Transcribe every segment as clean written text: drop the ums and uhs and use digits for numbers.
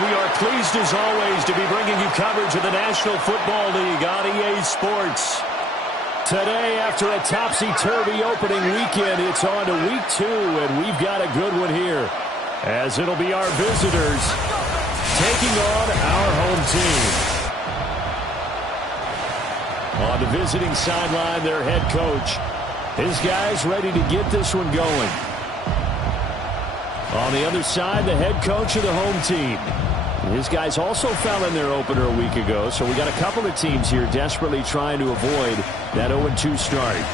We are pleased as always to be bringing you coverage of the National Football League on EA Sports. Today, after a topsy-turvy opening weekend, it's on to week 2, and we've got a good one here, as it'll be our visitors taking on our home team. On the visiting sideline, their head coach. His guys ready to get this one going. On the other side, the head coach of the home team. His guys also fell in their opener a week ago, so we got a couple of teams here desperately trying to avoid that 0-2 start.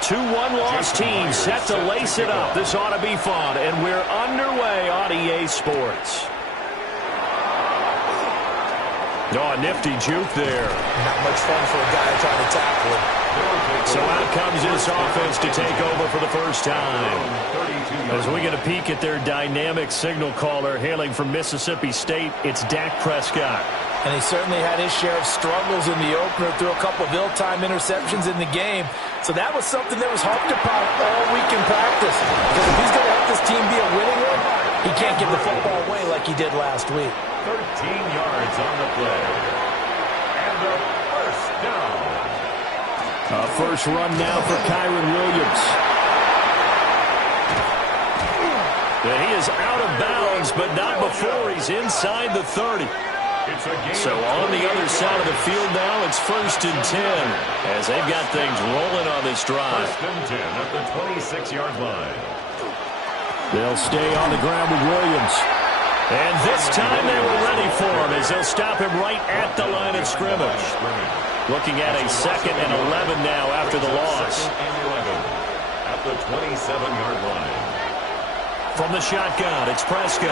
Two one-loss teams set to lace it up. This ought to be fun, and we're underway on EA Sports. Oh, a nifty juke there. Not much fun for a guy trying to tackle him. So out comes this offense to take over for the first time. As we get a peek at their dynamic signal caller hailing from Mississippi State, it's Dak Prescott. And he certainly had his share of struggles in the opener, threw a couple of ill-timed interceptions in the game. So that was something that was harped upon all week in practice. Because if he's going to help this team be a winning one, he can't give the football away like he did last week. 13 yards on the play. And a first down. A first run now for Kyren Williams. And he is out of bounds, but not before he's inside the 30. So on the other side of the field now, it's 1st and 10 as they've got things rolling on this drive. 1st and 10 at the 26-yard line. They'll stay on the ground with Williams. And this time they were ready for him as they'll stop him right at the line of scrimmage. Looking at a 2nd and 11 now after the loss. 2nd and 11 at the 27-yard line. From the shotgun, it's Prescott.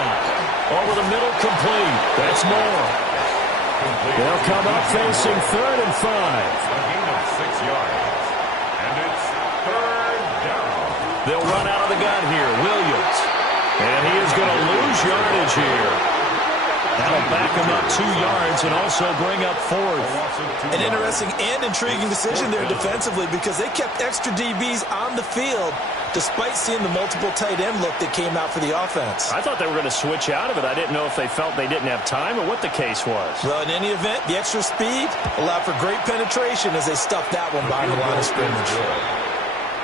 Over the middle, complete. That's Moore. They'll come up facing 3rd and 5. A gain of 6 yards. And it's 3rd down. They'll run out of the gun here. Williams. And he is going to lose yardage here. That'll back him up 2 yards and also bring up 4th. An interesting and intriguing decision there defensively because they kept extra DBs on the field despite seeing the multiple tight end look that came out for the offense. I thought they were going to switch out of it. I didn't know if they felt they didn't have time or what the case was. Well, in any event, the extra speed allowed for great penetration as they stuffed that one behind the line of scrimmage.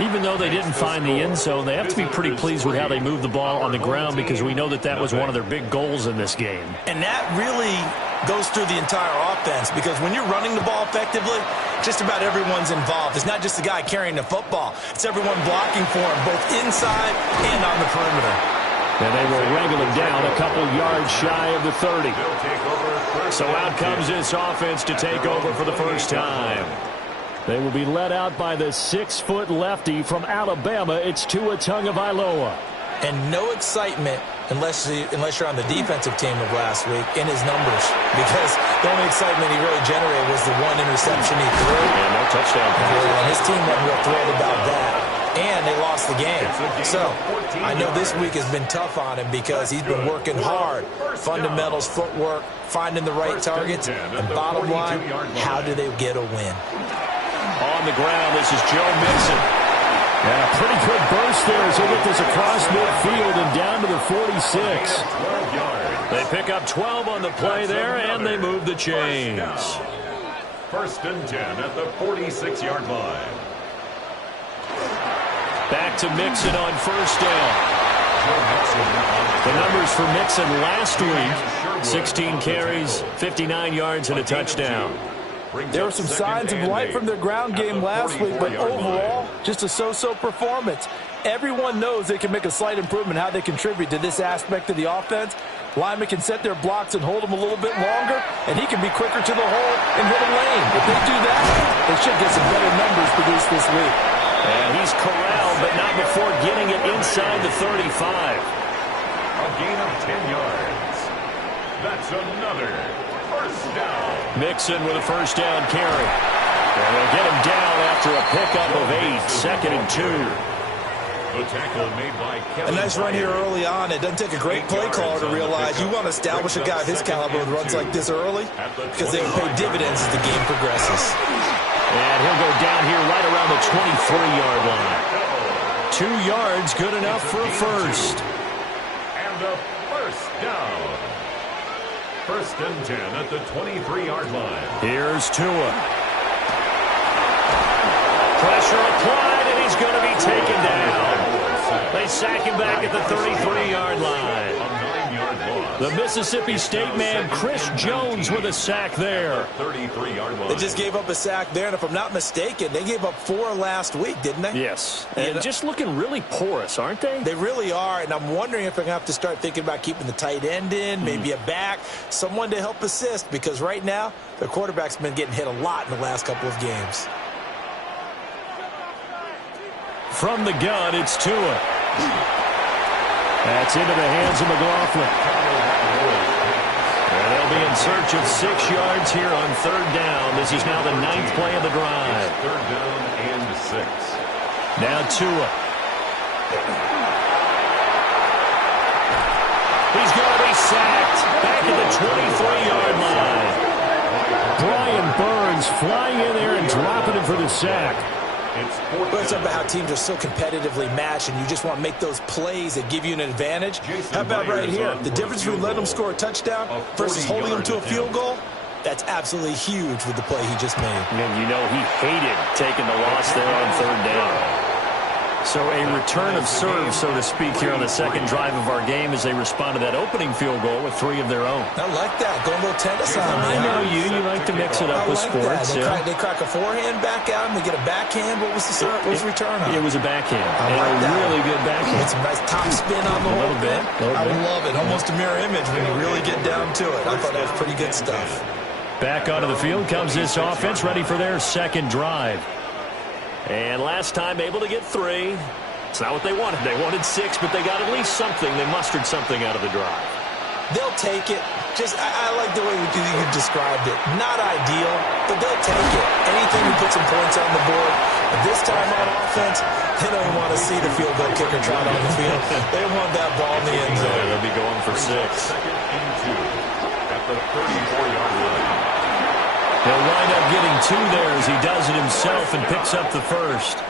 Even though they didn't find the end zone, they have to be pretty pleased with how they moved the ball on the ground because we know that was one of their big goals in this game. And that really goes through the entire offense because when you're running the ball effectively, just about everyone's involved. It's not just the guy carrying the football. It's everyone blocking for him, both inside and on the perimeter. And they will wrangle him down a couple yards shy of the 30. So out comes this offense to take over for the first time. They will be led out by the 6-foot lefty from Alabama. It's Tua Tagovailoa. And no excitement unless you're on the defensive team of last week in his numbers. Because the only excitement he really generated was the one interception he threw. And no touchdown pass. And his team wasn't real thrilled about that. And they lost the game. So I know this week has been tough on him because he's been working hard. Fundamentals, footwork, finding the right targets. And bottom line, how do they get a win? On the ground, this is Joe Mixon. And a pretty good burst there as they get this across midfield and down to the 46. They pick up 12 on the play there, and they move the chains. 1st and 10 at the 46-yard line. Back to Mixon on 1st down. The numbers for Mixon last week, 16 carries, 59 yards, and a touchdown. There were some signs of life from their ground game last week, but overall, just a so-so performance. Everyone knows they can make a slight improvement how they contribute to this aspect of the offense. Linemen can set their blocks and hold them a little bit longer, and he can be quicker to the hole and hit a lane. If they do that, they should get some better numbers produced this week. And he's corralled, but not before getting it inside the 35. A gain of 10 yards. That's another first down. Mixon with a first down carry. And they'll get him down after a pickup of 8, 2nd and 2. The tackle made by Kevin A nice run here Byard. early on. It doesn't take a great play caller to realize you want to establish a guy of his caliber who runs like this early because they can pay dividends as the game progresses. And he'll go down here right around the 23-yard line. 2 yards, good enough for a first. And a first down. First and 10 at the 23-yard line. Here's Tua. Pressure applied, and he's going to be taken down. They sack him back at the 33-yard line. A 9-yard loss. The Mississippi State man, Chris Jones, with a sack there. 33-yard line. They just gave up a sack there, and if I'm not mistaken, they gave up 4 last week, didn't they? Yes, and just looking really porous, aren't they? They really are, and I'm wondering if they're going to have to start thinking about keeping the tight end in, maybe a back, someone to help assist, because right now, their quarterback's been getting hit a lot in the last couple of games. From the gun, it's Tua. That's into the hands of McLaughlin. And they'll be in search of 6 yards here on 3rd down. This is now the 9th play of the drive. 3rd down and 6. Now Tua. He's going to be sacked back at the 23-yard line. Brian Burns flying in there and dropping him for the sack. But it's about how teams are so competitively matched, and you just want to make those plays that give you an advantage. How about right here? The difference between letting them score a touchdown versus holding them to a field goal, that's absolutely huge with the play he just made. And you know he hated taking the loss there on 3rd down. So a return of serve, so to speak, here on the second drive of our game as they respond to that opening field goal with 3 of their own. I like that. Going a little tennis on me. I know you. You like to mix it up with sports. They crack a forehand back out and they get a backhand. What was the return on? It was a backhand. I like that. Really good backhand. It's a nice top spin on the whole bit. I love it. Almost a mirror image when you really get down to it. I thought that was pretty good stuff. Back onto the field comes this offense, ready for their second drive. And last time able to get 3. It's not what they wanted. They wanted 6, but they got at least something. They mustered something out of the drive. They'll take it. I like the way you described it. Not ideal, but they'll take it. Anything that puts some points on the board. But this time on offense, they don't want to see the field goal kicker trot on the field. They want that ball in the end zone. They'll be going for 6. 2nd and 2 at the 34-yard line. He'll wind up getting 2 there as he does it himself and picks up the first.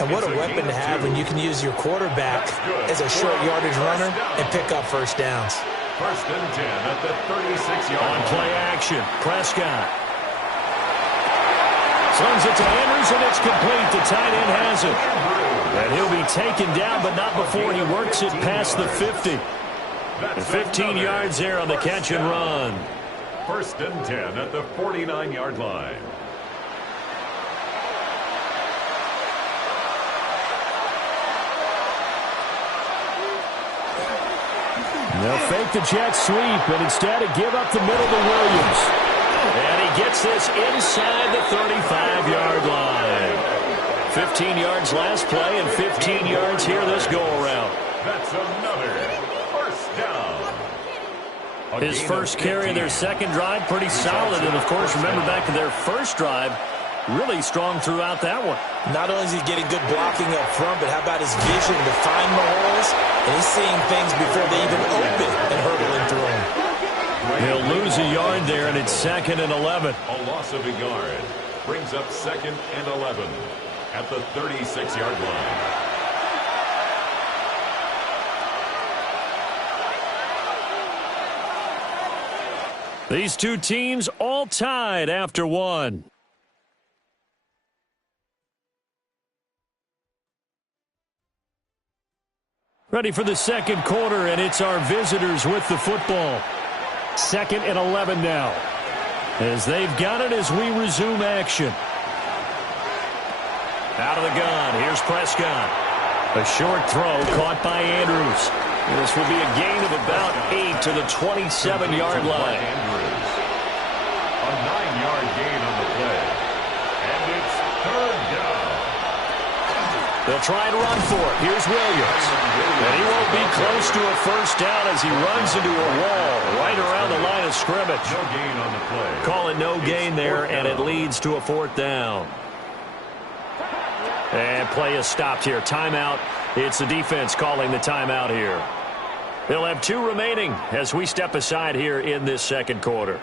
And what a weapon to have when you can use your quarterback as a short yardage runner and pick up first downs. 1st and 10 at the 36-yard line. On play action, Prescott. Slings it to Andrews, and it's complete. The tight end has it. And he'll be taken down, but not before he works it past the 50. And 15 yards there on the catch and run. 1st and 10 at the 49-yard line. They'll fake the jet sweep, but instead give up the middle to Williams. And he gets this inside the 35-yard line. 15 yards last play and 15 yards here this go-around. That's another first down. His first carry of their second drive, pretty solid. And, of course, remember back to their first drive, really strong throughout that one. Not only is he getting good blocking up front, but how about his vision to find the holes? And he's seeing things before they even open and hurdling through them. He'll lose a yard there, and it's 2nd and 11. A loss of a yard brings up 2nd and 11 at the 36-yard line. These two teams all tied after 1. Ready for the second quarter, and it's our visitors with the football. 2nd and 11 now. As they've got it as we resume action. Out of the gun, here's Prescott. A short throw caught by Andrews. This will be a gain of about 8 to the 27-yard line. Andrews. A 9-yard gain on the play. And it's 3rd down. They'll try and run for it. Here's Williams. And he won't be close to a first down as he runs into a wall right around the line of scrimmage. No gain on the play. Call it no gain there, and it leads to a 4th down. And play is stopped here. Timeout It's the defense calling the timeout here. They'll have 2 remaining as we step aside here in this second quarter.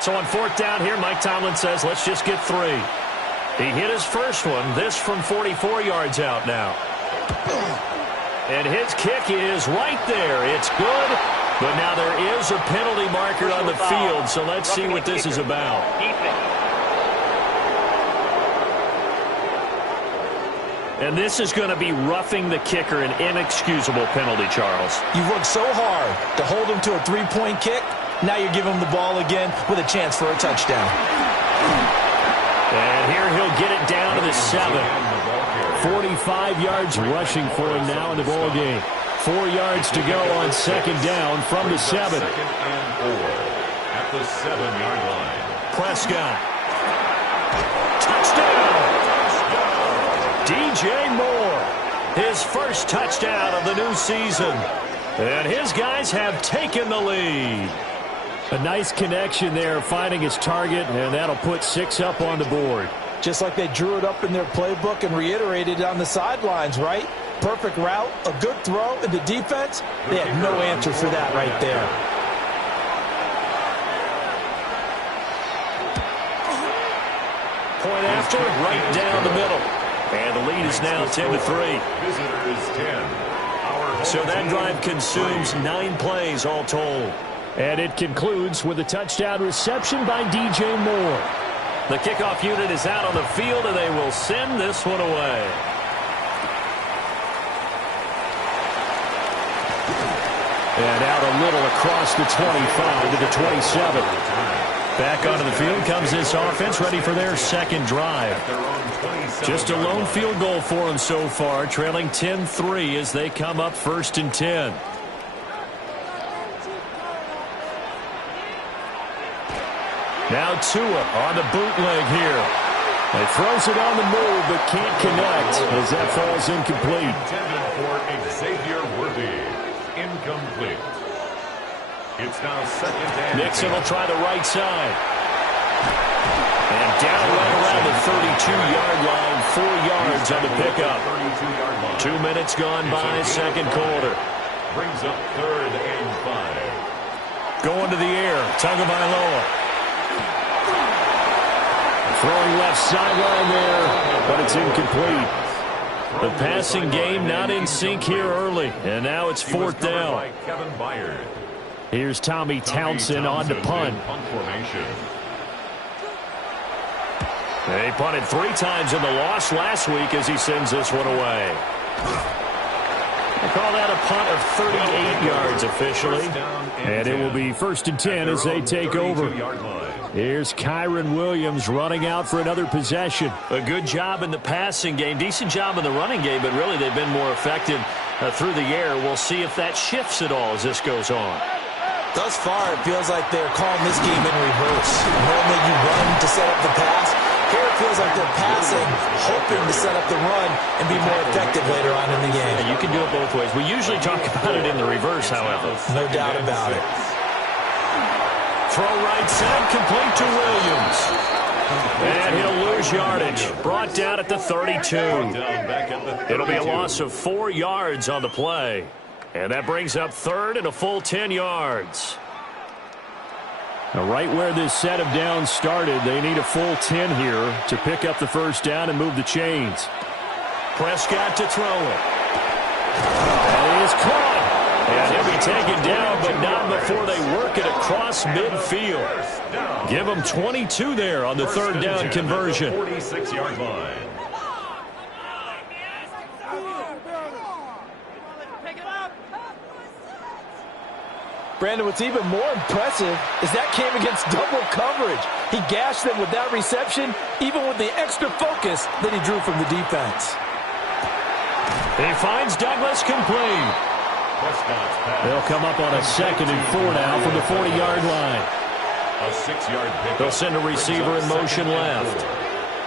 So on 4th down here, Mike Tomlin says, let's just get 3. He hit his first one, this from 44 yards out now. And his kick is right there. It's good, but now there is a penalty marker on the field, so let's see what this is about. And this is going to be roughing the kicker, an inexcusable penalty, Charles. You've worked so hard to hold him to a 3-point kick. Now you're giving him the ball again with a chance for a touchdown. And here he'll get it down to the 7. 45 yards rushing for him now in the ball game. 4 yards to go on 2nd down from the 7. 2nd and 4 at the 7-yard line. Prescott. Touchdown! DJ Moore. His first touchdown of the new season. And his guys have taken the lead. A nice connection there, finding his target, and that'll put 6 up on the board. Just like they drew it up in their playbook and reiterated it on the sidelines, right? Perfect route, a good throw, and the defense, they had no answer for that right there. Point after, right down the middle. And the lead is now 10-3. Visitors 10. So that drive consumes 9 plays all told. And it concludes with a touchdown reception by DJ Moore. The kickoff unit is out on the field, and they will send this one away. And out a little across the 25 to the 27. Back onto the field comes this offense, ready for their second drive. Just a lone field goal for them so far, trailing 10-3 as they come up 1st and 10. Now Tua on the bootleg here. He throws it on the move but can't connect as that falls incomplete. Intended for Xavier Worthy. Incomplete. It's now 2nd and Nixon will try the right side. And down right around the 32-yard line, 4 yards on the pickup. 32-yard line. 2 minutes gone by, second quarter. Brings up 3rd and 5. Going to the air, Tagovailoa. Throwing left sideline there, but it's incomplete. The passing game not in sync here early, and now it's 4th down. By Kevin Byard. Here's Tommy Townsend on to punt. Punt formation. They punted 3 times in the loss last week as he sends this one away. They call that a punt of 38 yards officially. And it will be 1st and 10 as they take over. Here's Kyren Williams running out for another possession. A good job in the passing game, decent job in the running game, but really they've been more effective through the air. We'll see if that shifts at all as this goes on. Thus far, it feels like they're calling this game in reverse. Normally you run to set up the pass. Here it feels like they're passing, hoping to set up the run and be more effective later on in the game. Yeah, you can do it both ways. We usually talk about it in the reverse, however. No doubt about it. Throw right side, complete to Williams. And he'll lose yardage. Brought down at the 32. It'll be a loss of 4 yards on the play. And that brings up 3rd and a full 10 yards. Now, right where this set of downs started, they need a full 10 here to pick up the 1st down and move the chains. Prescott to throw it. That is caught. And he'll be taken down, but not before they work it across midfield. Give them 22 there on the 3rd down conversion. 46-yard line. Brandon, what's even more impressive is that came against double coverage. He gashed them with that reception, even with the extra focus that he drew from the defense. He finds Douglas complete. They'll come up on a 2nd and 4 now from the 40-yard line. A 6-yard pick. They'll send a receiver in motion left.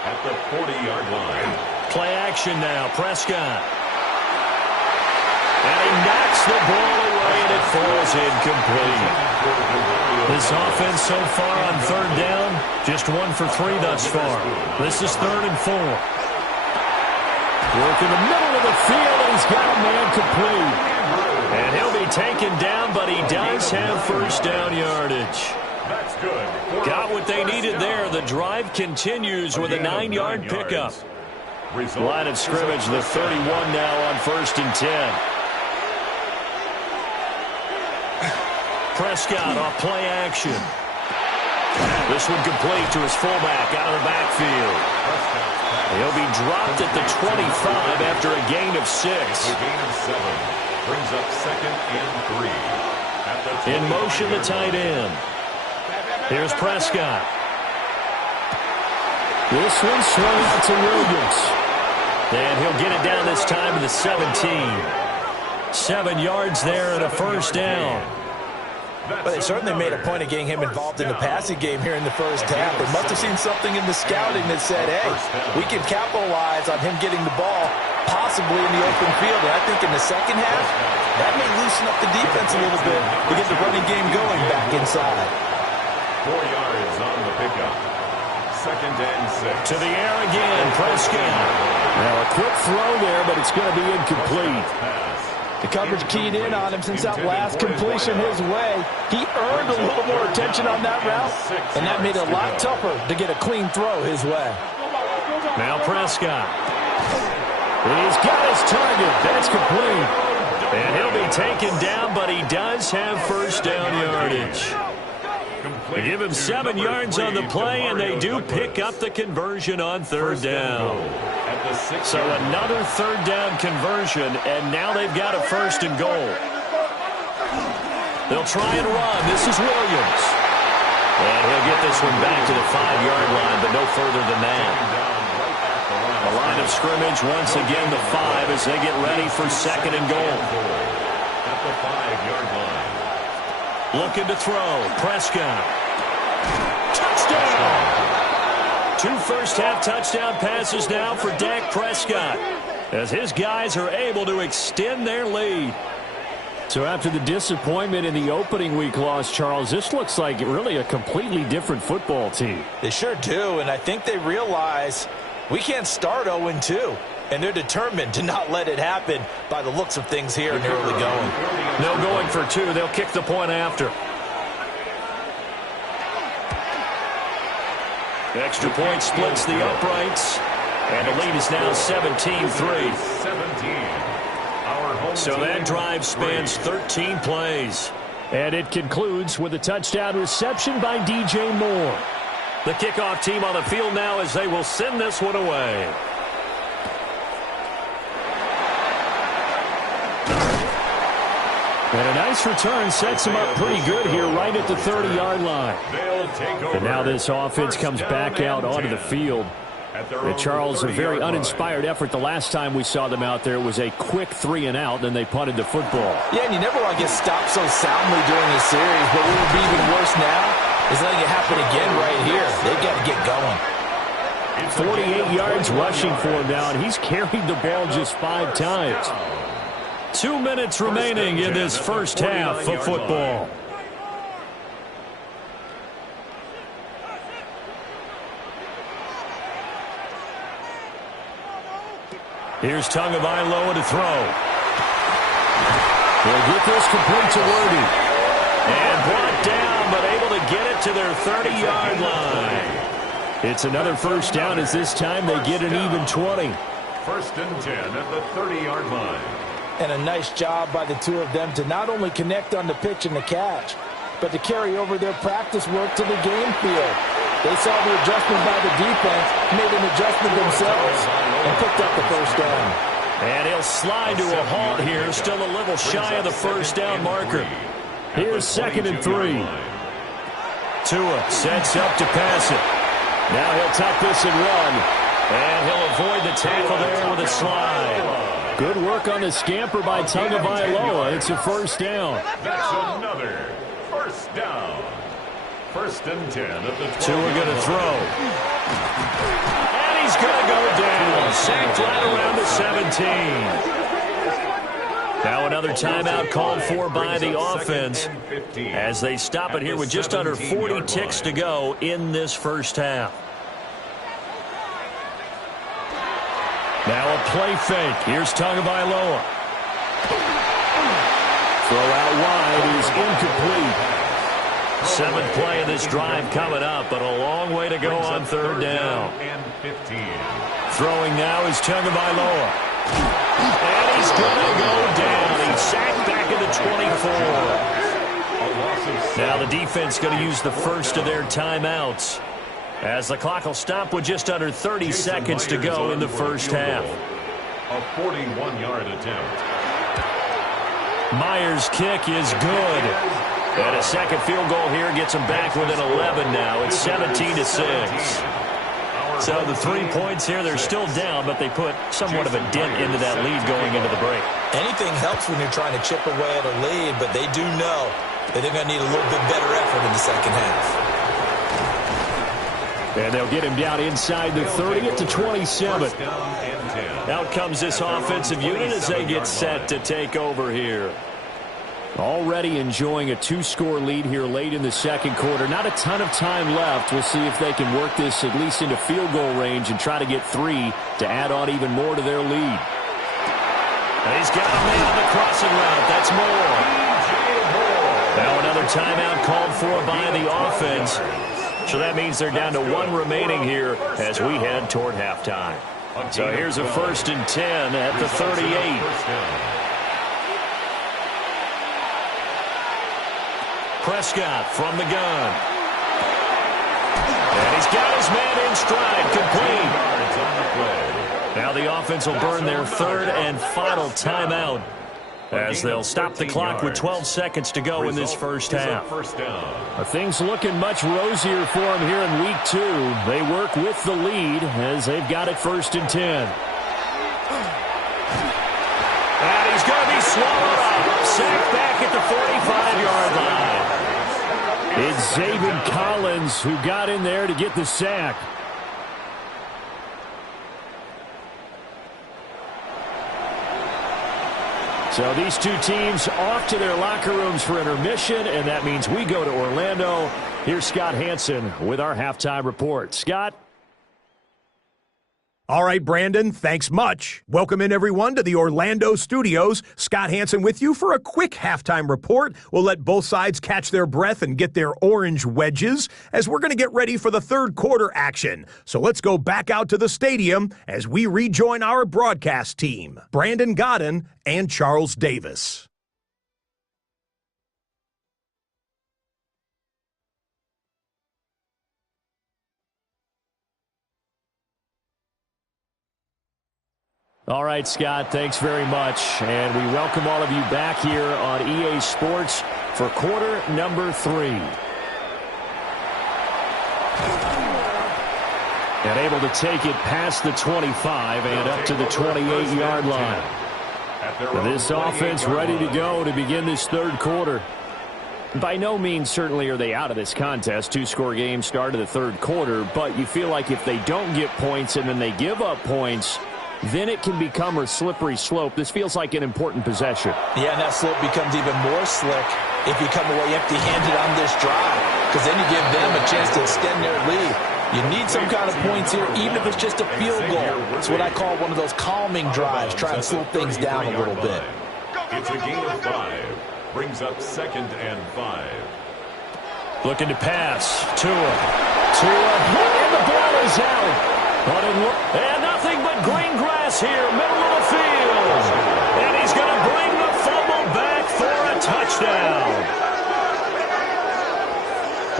At the 40-yard line. Play action now, Prescott. And he knocks the ball away, and it falls incomplete. This offense so far on 3rd down, just 1 for 3 thus far. This is 3rd and 4. Work in the middle of the field, and he's got a man complete. And he'll be taken down, but he does have first down yardage. That's good. Got what they needed there. The drive continues with a 9-yard pickup. Line of scrimmage, the 31 now on 1st and 10. Prescott off play action. This one complete to his fullback out of the backfield. He'll be dropped at the 25 after a gain of 6. A gain of 7. Brings up 2nd and 3. In motion, the tight end. Here's Prescott. This one swung out to Williams. And he'll get it down this time to the 17. 7 yards there and a first down. But they certainly made a point of getting him involved in the passing game here in the first half. They must have seen something in the scouting that said, hey, we can capitalize on him getting the ball possibly in the open field. And I think in the second half, that may loosen up the defense a little bit to get the running game going back inside. 4 yards on the pickup. 2nd and 6. To the air again, Prescott. Now a quick throw there, but it's going to be incomplete. The coverage keyed in on him since that last completion his way. He earned a little more attention on that route, and that made it a lot tougher to get a clean throw his way. Now Prescott. He's got his target. That's complete. And he'll be taken down, but he does have first down yardage. They give him 7 yards on the play, and they do pick up the conversion on 3rd down. So another 3rd down conversion, and now they've got a 1st and goal. They'll try and run. This is Williams. And he'll get this one back to the 5-yard line, but no further than that. The line of scrimmage, once again, the 5 as they get ready for 2nd and goal. At the 5-yard line. Looking to throw. Prescott. Touchdown! 2 first-half touchdown passes now for Dak Prescott as his guys are able to extend their lead. So after the disappointment in the opening week loss, Charles, this looks like really a completely different football team. They sure do, and I think they realize we can't start 0-2. And they're determined to not let it happen by the looks of things here in the early going. No going for 2. They'll kick the point after. Extra point splits the uprights. And the lead is now 17-3. So that drive spans 13 plays. And it concludes with a touchdown reception by DJ Moore. The kickoff team on the field now as they will send this one away. And a nice return sets him up pretty good here right at the 30-yard line. And now this offense comes back out onto the field. And Charles, a very uninspired effort the last time we saw them out there. It was a quick 3-and-out, then they punted the football. Yeah, and you never want to get stopped so soundly during the series. But what would be even worse now is letting it happen again right here. They've got to get going. 48 yards rushing for him now, and he's carried the ball just 5 times. 2 minutes remaining in this first half of football. Here's Tagovailoa to throw. He'll get this complete to Worthy. And brought down, but able to get it to their 30-yard line. It's another first down as this time they get an even 20. 1st and 10 at the 30-yard line. And a nice job by the two of them to not only connect on the pitch and the catch, but to carry over their practice work to the game field. They saw the adjustment by the defense, made an adjustment themselves, and picked up the first down. And he'll slide to a halt here, still a little shy of the first down marker. Here's 2nd and 3. Tua sets up to pass it. Now he'll tuck this and run. And he'll avoid the tackle there with a slide. Good work on the scamper by Tagovailoa. It's a first down. That's another first down. 1st and 10 at the 20. Tua going to throw. And he's going to go down. Sacked right around the 17. Now another timeout called for by the offense as they stop it here with just under 40 ticks to go in this first half. Now a play fake. Here's Tagovailoa. Throw out wide is incomplete. Seventh play of this drive coming up, but a long way to go on third down. And 15. Throwing now is Tagovailoa. And he's going to go down. He's sacked back at the 24. Now the defense going to use the first of their timeouts, as the clock will stop with just under 30 seconds to go in the first half. A 41-yard attempt. Myers' kick is good. And a second field goal here gets them back within 11 now. It's 17-6. So the 3 points here, they're still down, but they put somewhat of a dent into that lead going into the break. Anything helps when you're trying to chip away at a lead, but they do know that they're going to need a little bit better effort in the second half. And they'll get him down inside the 30 at the 27. Out comes this offensive unit as they get set to take over here. Already enjoying a 2-score lead here late in the second quarter. Not a ton of time left. We'll see if they can work this at least into field goal range and try to get 3 to add on even more to their lead. And he's got a man on the crossing route. That's Moore. Now another timeout called for by the offense. So that means they're down to 1 remaining here as we head toward halftime. So here's a 1st and 10 at the 38. Prescott from the gun. And he's got his man in stride, complete. Now the offense will burn their 3rd and final timeout, as they'll stop the clock with 12 seconds to go in this first half. Things looking much rosier for them here in week 2. They work with the lead as they've got it 1st and 10. And he's going to be swallowed up. Sacked back at the 45-yard line. It's Zaven Collins who got in there to get the sack. So these two teams off to their locker rooms for intermission, and that means we go to Orlando. Here's Scott Hanson with our halftime report. Scott? All right, Brandon, thanks much. Welcome in, everyone, to the Orlando studios. Scott Hanson with you for a quick halftime report. We'll let both sides catch their breath and get their orange wedges as we're going to get ready for the third quarter action. So let's go back out to the stadium as we rejoin our broadcast team, Brandon Godden and Charles Davis. All right, Scott, thanks very much. And we welcome all of you back here on EA Sports for quarter number 3. And able to take it past the 25 and up to the 28-yard line. This offense ready to go to begin this third quarter. By no means certainly are they out of this contest. 2-score game start of the third quarter, but you feel like if they don't get points and then they give up points, then it can become a slippery slope. This feels like an important possession. Yeah, and that slope becomes even more slick if you come away empty-handed on this drive, because then you give them a chance to extend their lead. You need some kind of points here, even if it's just a field goal. It's what I call one of those calming drives, try and slow things down a little bit. It's a gain of 5. Brings up 2nd and 5. Looking to pass. Tua, and the ball is out. And nothing but green grass here, middle of the field. And he's going to bring the fumble back for a touchdown.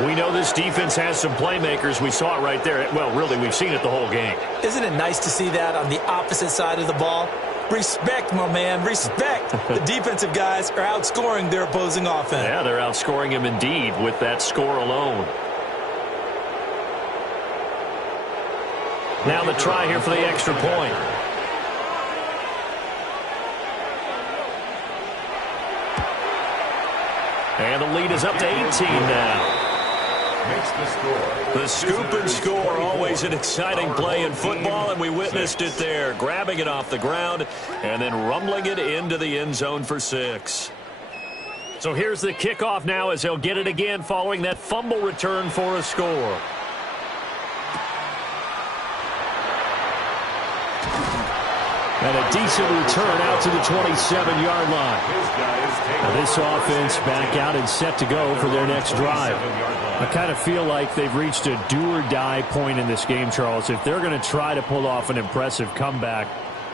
We know this defense has some playmakers. We saw it right there. Well, really, we've seen it the whole game. Isn't it nice to see that on the opposite side of the ball? Respect, my man, respect. The defensive guys are outscoring their opposing offense. Yeah, they're outscoring him indeed with that score alone. Now the try here for the extra point. And the lead is up to 18 now. Makes the score. The scoop and score, always an exciting play in football, and we witnessed it there. Grabbing it off the ground and then rumbling it into the end zone for 6. So here's the kickoff now as they'll get it again following that fumble return for a score. And a decent return out to the 27-yard line. Now this offense back out and set to go for their next drive. I kind of feel like they've reached a do-or-die point in this game, Charles. If they're going to try to pull off an impressive comeback,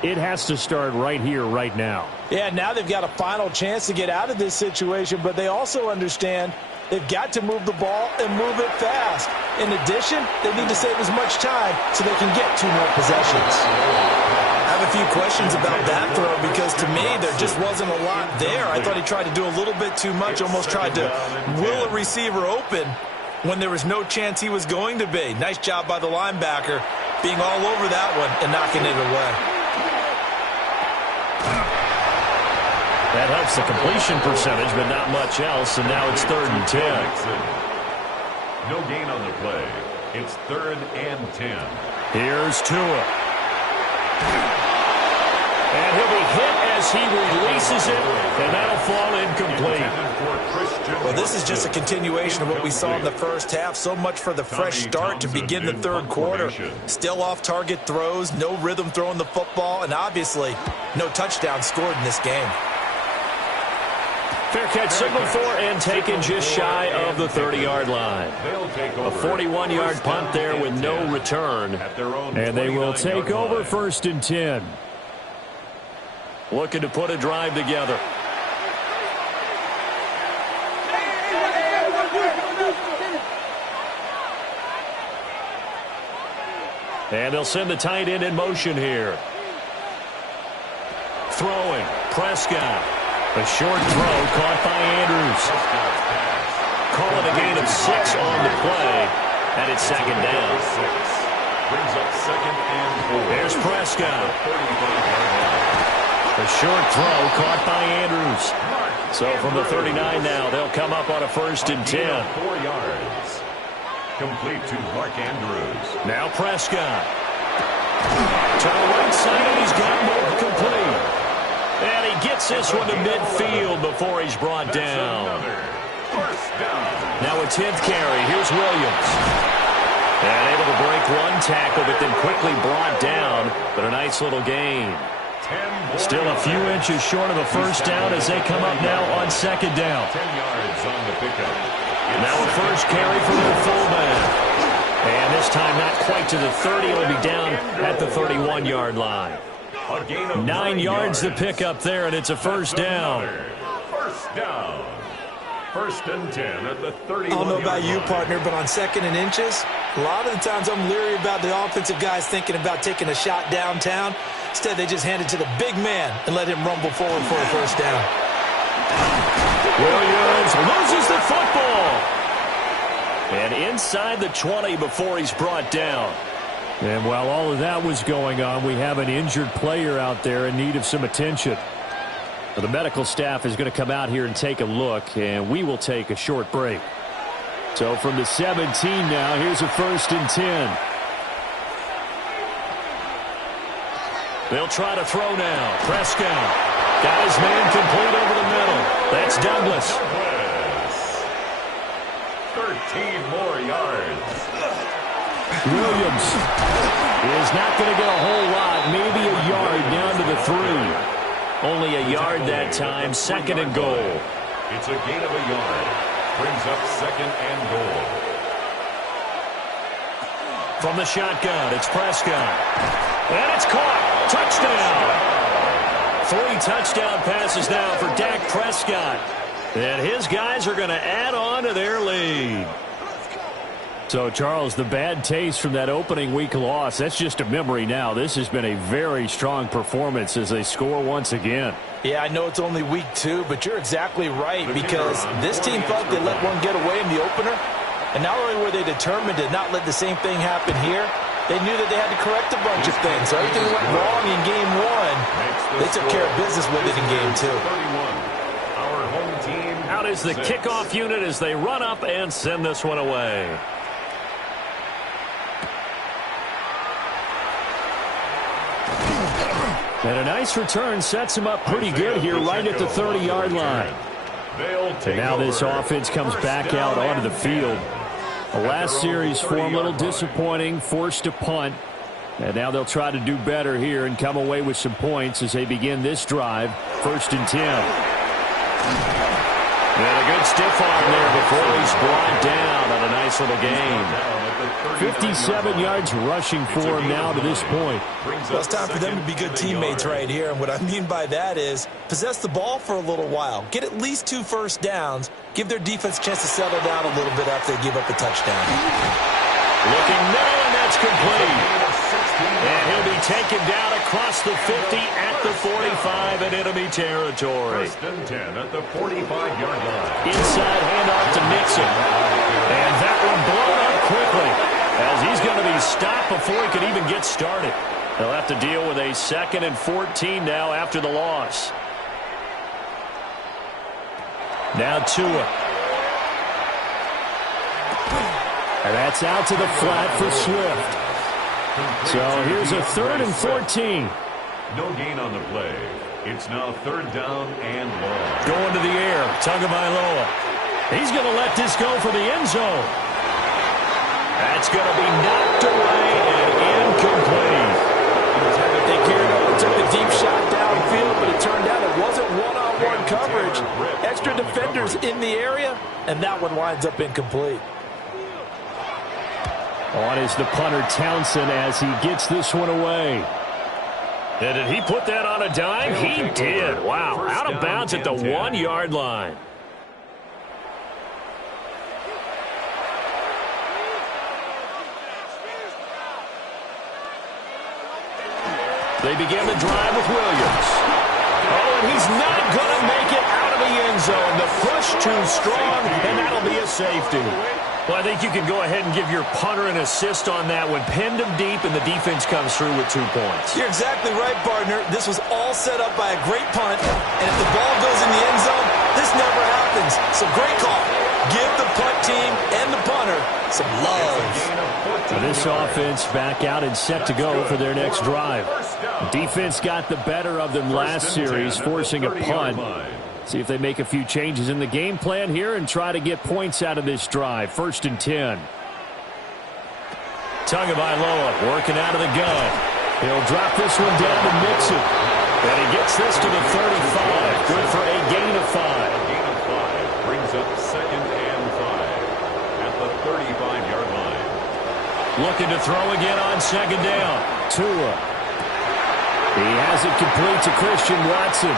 it has to start right here, right now. Yeah, now they've got a final chance to get out of this situation, but they also understand they've got to move the ball and move it fast. In addition, they need to save as much time so they can get 2 more possessions. I have a few questions about that throw because to me there just wasn't a lot there. I thought he tried to do a little bit too much, almost tried to will a receiver open when there was no chance he was going to be. Nice job by the linebacker being all over that one and knocking it away. That helps the completion percentage, but not much else, and now it's 3rd and 10. No gain on the play. It's 3rd and 10. Here's Tua. And he'll be hit as he releases it, and that'll fall incomplete. Well, this is just a continuation of what we saw in the first half. So much for the fresh start to begin the 3rd quarter. Still off-target throws, no rhythm throwing the football, and obviously no touchdown scored in this game. Fair catch signal for and taken just shy of the 30-yard line. A 41-yard punt there with no return. And they will take over 1st and 10. Looking to put a drive together. And they'll send the tight end in motion here. Throwing, Prescott. A short throw caught by Andrews. Call it a gain of 6 on the play, and it's 2nd down. Brings up 2nd and 4. There's Prescott. A short throw caught by Andrews. So from the 39 now, they'll come up on a 1st and 10. 4 yards. Complete to Mark Andrews. Now Prescott. To the right side, and he's got more complete. And he gets this one to midfield before he's brought down. Now a 10th carry. Here's Williams. And able to break one tackle, but then quickly brought down. But a nice little gain. Still a few inches short of a 1st down as they come up now on 2nd down. 10 yards on the pickup. Now a 1st carry for their fullback. And this time not quite to the 30. It'll be down at the 31-yard line. 9 yards to pick up there, and it's a 1st down. 1st down. 1st and 10 at the 31. I don't know about you, partner, but on 2nd and inches, a lot of the times I'm leery about the offensive guys thinking about taking a shot downtown. Instead, they just hand it to the big man and let him rumble forward for a 1st down. Williams loses the football. And inside the 20 before he's brought down. And while all of that was going on, we have an injured player out there in need of some attention. Well, the medical staff is going to come out here and take a look, and we will take a short break. So from the 17 now, here's a 1st and 10. They'll try to throw now. Prescott got his man complete over the middle. That's Douglas. 13 more yards. Williams is not going to get a whole lot, maybe a yard down to the 3. Only a yard that time, 2nd and goal. It's a gain of a yard. Brings up 2nd and goal. From the shotgun, it's Prescott. And it's caught. Touchdown. 3 touchdown passes now for Dak Prescott. And his guys are going to add on to their lead. So, Charles, the bad taste from that opening week loss, that's just a memory now. This has been a very strong performance as they score once again. Yeah, I know it's only week 2, but you're exactly right because this team thought they let one get away in the opener. And not only were they determined to not let the same thing happen here, they knew that they had to correct a bunch of things. So everything went wrong in game 1. They took care of business with it in game 2. Our home team Out is the kickoff unit as they run up and send this one away. And a nice return sets him up pretty good here right at the 30-yard line. And now this offense comes back out onto the field. The last series for him, a little disappointing, forced to punt. And now they'll try to do better here and come away with some points as they begin this drive. 1st and 10. And a good stiff arm there before he's brought down on a nice little gain. 57 yards rushing for him now to this point. Well, it's time for them to be good teammates right here. And what I mean by that is possess the ball for a little while. Get at least 2 first downs. Give their defense a chance to settle down a little bit after they give up a touchdown. Looking middle, and that's complete. And he'll be taken down across the 50 at the 45 in enemy territory. 1st and 10 at the 45-yard line. Inside handoff to Mixon. And that one blown up quickly as he's going to be stopped before he could even get started. They'll have to deal with a 2nd and 14 now after the loss. Now Tua. And that's out to the flat for Swift. So here's a 3rd and 14. No gain on the play. It's now 3rd down and long. Going to the air, Tagovailoa. He's going to let this go for the end zone. That's going to be knocked away and incomplete. They carried over, took the deep shot downfield, but it turned out it wasn't one-on-one coverage. Extra defenders in the area, and that one winds up incomplete. On is the punter Townsend as he gets this one away. And did he put that on a dime? He did. Wow, out of bounds at the 1-yard line. They begin the drive with Williams. Oh, and he's not going to make it out of the end zone. The push too strong, and that'll be a safety. Well, I think you can go ahead and give your punter an assist on that one. Pinned him deep, and the defense comes through with 2 points. You're exactly right, partner. This was all set up by a great punt, and if the ball goes in the end zone, this never happens. So great call. Give the punt team and the punter some love. This offense back out and set to go for their next drive. Defense got the better of them last series, forcing a punt. See if they make a few changes in the game plan here and try to get points out of this drive. 1st and 10. Tagovailoa working out of the gun. He'll drop this one down to Mixon. And he gets this to the 35. Good for a gain of 5. A gain of 5 brings up 2nd and 5 at the 35-yard line. Looking to throw again on 2nd down. Tua. He has it complete to Christian Watson.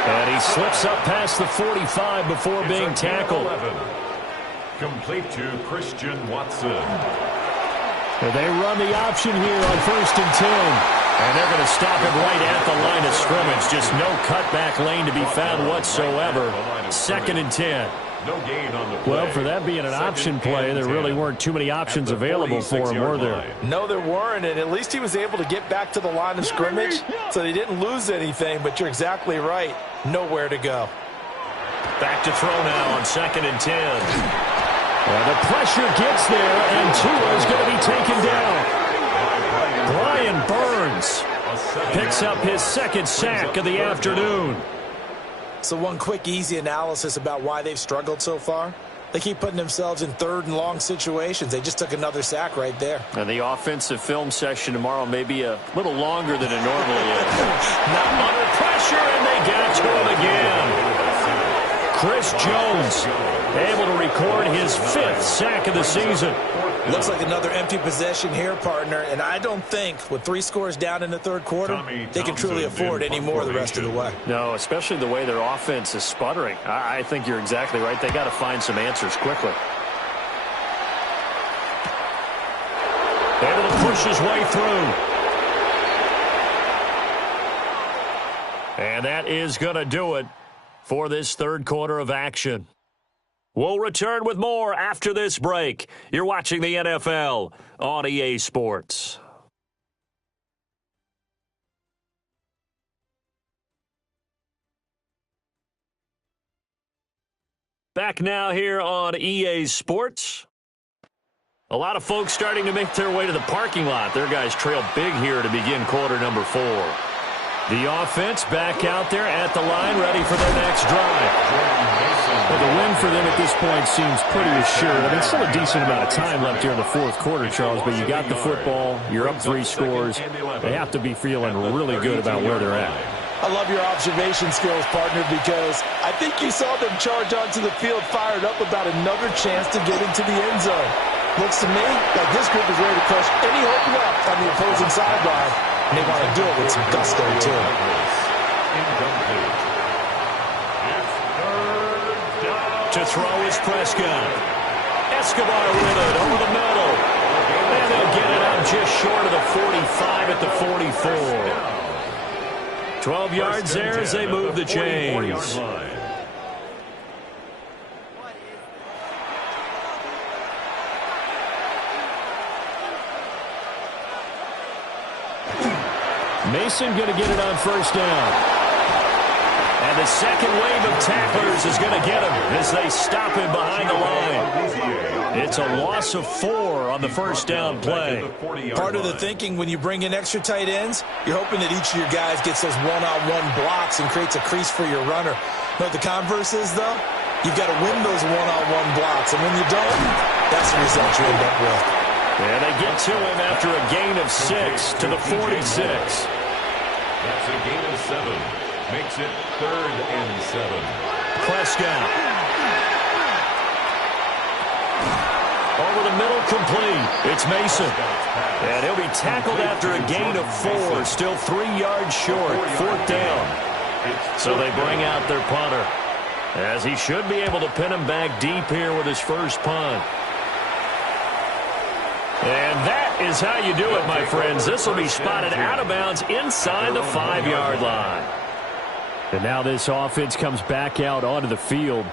And he slips up past the 45 before being tackled. Complete to Christian Watson. And they run the option here on 1st and 10. And they're going to stop him right at the line of scrimmage. Just no cutback lane to be found whatsoever. 2nd and 10. No gain on the play. Well, for that being an option play, there really weren't too many options available for him, were there? No, there weren't, and at least he was able to get back to the line of scrimmage, so they didn't lose anything, but you're exactly right. Nowhere to go. Back to throw now on 2nd and 10. Well, the pressure gets there, and Tua is going to be taken down. Brian Burns picks up his 2nd sack of the afternoon. So one quick, easy analysis about why they've struggled so far. They keep putting themselves in 3rd and long situations. They just took another sack right there. And the offensive film session tomorrow may be a little longer than it normally is. Now under pressure, and they got to him again. Chris Jones able to record his 5th sack of the season. Looks like another empty possession here, partner, and I don't think with 3 scores down in the 3rd quarter, they can truly afford any more the rest of the way. No, especially the way their offense is sputtering. I think you're exactly right. They got to find some answers quickly. Able to push his way through. And that is going to do it for this 3rd quarter of action. We'll return with more after this break. You're watching the NFL on EA Sports. Back now here on EA Sports. A lot of folks starting to make their way to the parking lot. Their guys trail big here to begin quarter number 4. The offense back out there at the line, ready for their next drive. Well, the win for them at this point seems pretty assured. I mean, still a decent amount of time left here in the fourth quarter, Charles, but you got the football, you're up 3 scores. They have to be feeling really good about where they're at. I love your observation skills, partner, because I think you saw them charge onto the field fired up about another chance to get into the end zone. Looks to me like this group is ready to crush any hope left on the opposing sideline, and they want to do it with some gusto, too. To throw is Prescott. Escobar with it over the middle. And they'll get it out just short of the 45 at the 44. 12 yards there as they move the chains. Mason going to get it on first down. And the second wave of tacklers is going to get him as they stop him behind the line. It's a loss of 4 on the first down play. Part of the thinking when you bring in extra tight ends, you're hoping that each of your guys gets those one-on-one blocks and creates a crease for your runner. You know what the converse is, though? You've got to win those one-on-one blocks, and when you don't, that's the result you end up with. And they get to him after a gain of 6 to the 46. That's a gain of 7. Makes it 3rd and 7. Prescott. Over the middle, complete. It's Mason. And he'll be tackled after a gain of 4. Still 3 yards short. 4th down. So they bring out their punter, as he should be able to pin him back deep here with his first punt. And that is how you do it, my friends. This will be spotted out of bounds inside the 5-yard line. And now this offense comes back out onto the field.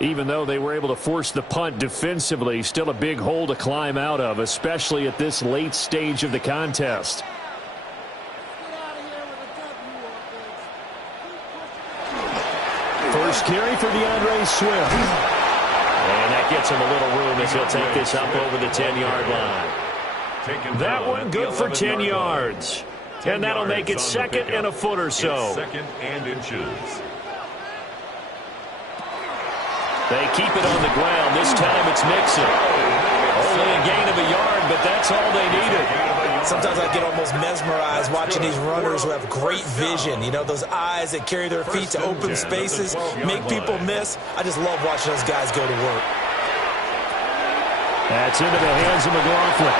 Even though they were able to force the punt defensively, still a big hole to climb out of, especially at this late stage of the contest. First carry for DeAndre Swift. And that gets him a little room as he'll take this up over the 10-yard line. That one good for 10 yards. And that'll make it 2nd and a foot or so. 2nd and inches. They keep it on the ground. This time it's Mixon. Only a gain of a yard, but that's all they needed. Sometimes I get almost mesmerized watching these runners who have great vision. You know, those eyes that carry their feet to open spaces, make people miss. I just love watching those guys go to work. That's into the hands of McLaughlin.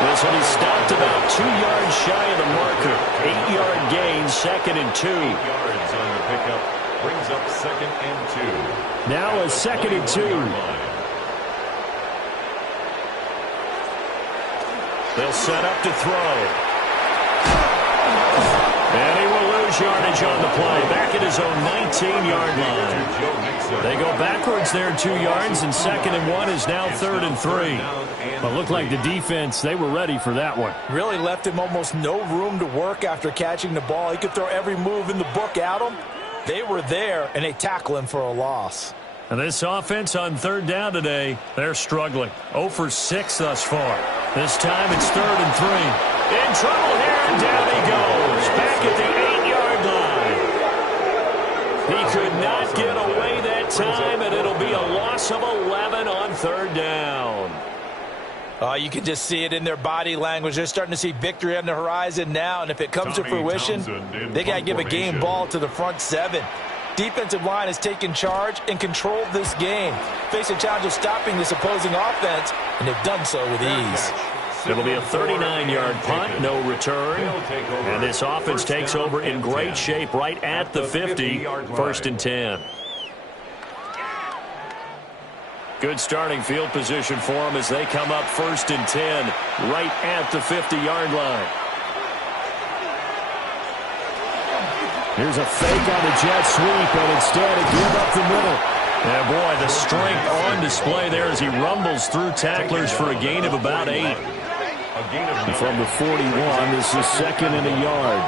This one is stopped about 2 yards shy of the marker. 8-yard gain, 2nd and 2. 8 yards on the pickup. Brings up 2nd and 2. Now a 2nd and 2. They'll set up to throw. And he will lose yardage on the play. Back at his own 19-yard line. They go backwards there 2 yards, and 2nd and 1 is now 3rd and 3. But looked like the defense, they were ready for that one. Really left him almost no room to work after catching the ball. He could throw every move in the book at him. They were there, and they tackle him for a loss. And this offense on 3rd down today, they're struggling. 0 for 6 thus far. This time it's 3rd and 3. In trouble here, and down he goes. Back at the 8-yard line. He could not get away that time, and it'll be a loss of 11 on 3rd down. You can just see it in their body language. They're starting to see victory on the horizon now, and if it comes to fruition, they got to give a game ball to the front 7. Defensive line has taken charge and controlled this game. Face a challenge of stopping this opposing offense, and they've done so with ease. It'll be a 39-yard punt, no return. And this offense takes over in great shape right at the 50, 1st and 10. Good starting field position for them as they come up 1st and 10, right at the 50-yard line. Here's a fake on the jet sweep, and instead a give up the middle. And boy, the strength on display there as he rumbles through tacklers for a gain of about 8. And from the 41, this is 2nd and a yard.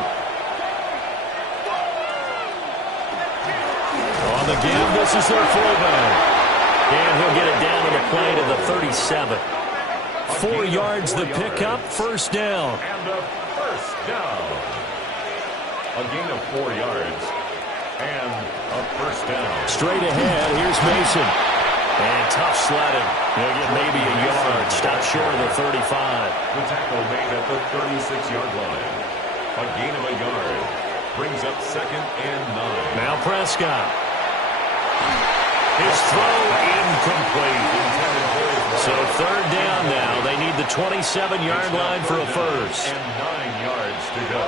On the give, this is their fullback. And he'll get it down on the play to the 37. 4 yards the pickup, 1st down. And the 1st down. A gain of 4 yards. And a first down. Straight ahead, here's Mason. And tough sledding. He'll get maybe a yard. Stop short of the 35. The tackle made at the 36-yard line. A gain of a yard. Brings up 2nd and 9. Now Prescott. His throw incomplete. So 3rd down now. They need the 27-yard line for a first. And 9 yards to go.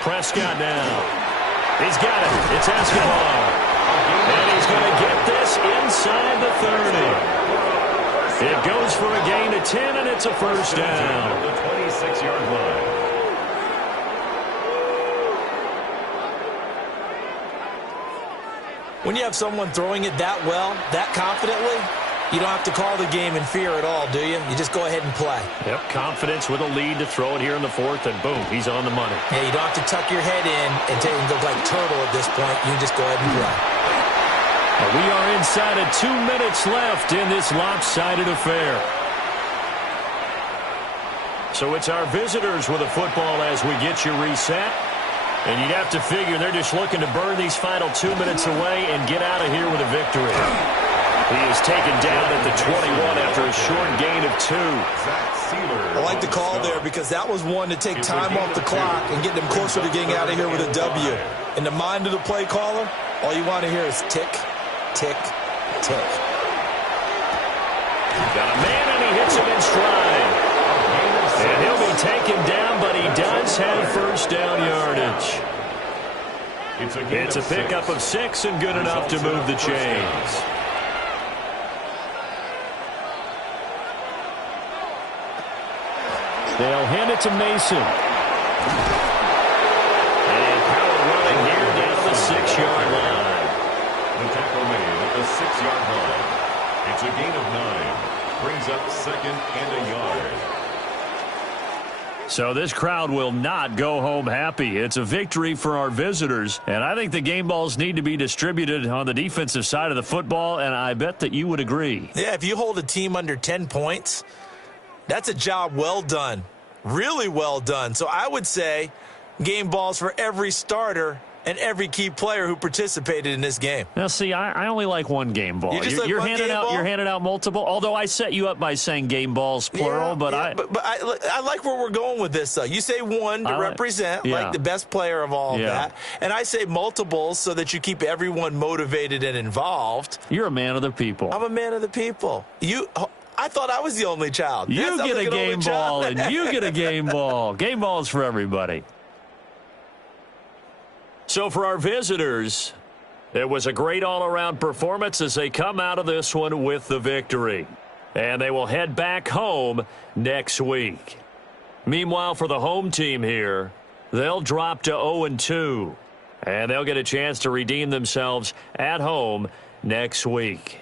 Prescott now. He's got it. It's Escobar. And he's going to get this inside the 30. It goes for a gain of 10, and it's a first down. The 26-yard line. When you have someone throwing it that well, that confidently, you don't have to call the game in fear at all, do you? You just go ahead and play. Yep, confidence with a lead to throw it here in the 4th, and boom, he's on the money. Yeah, you don't have to tuck your head in and look like turtle at this point. You just go ahead and play. We are inside of 2 minutes left in this lopsided affair. So it's our visitors with a football as we get you reset. And you'd have to figure they're just looking to burn these final 2 minutes away and get out of here with a victory. He is taken down at the 21 after a short gain of 2. I like the call there because that was one to take time off the clock and get them closer to getting out of here with a W. In the mind of the play caller, all you want to hear is tick, tick, tick. Got a man, and he hits him in stride. And he'll be taken down, but he does have first down yardage. It's a pickup of 6 and good enough to move the chains. They'll hand it to Mason. And Powell running here down the 6-yard line. The tackle made at the 6-yard line. It's a gain of 9. Brings up 2nd and a yard. So this crowd will not go home happy. It's a victory for our visitors, and I think the game balls need to be distributed on the defensive side of the football, and I bet that you would agree. Yeah, if you hold a team under 10 points, that's a job well done, really well done. So I would say game balls for every starter and every key player who participated in this game. Now, see, I only like one game ball. You're handing out multiple. Although I set you up by saying game balls plural, but I like where we're going with this. Though you say one to represent, like the best player of all of that, and I say multiples so that you keep everyone motivated and involved. You're a man of the people. I'm a man of the people. I thought I was the only child. You get a game ball, and you get a game ball. Game balls for everybody. So for our visitors, it was a great all-around performance as they come out of this one with the victory. And they will head back home next week. Meanwhile, for the home team here, they'll drop to 0-2. And they'll get a chance to redeem themselves at home next week.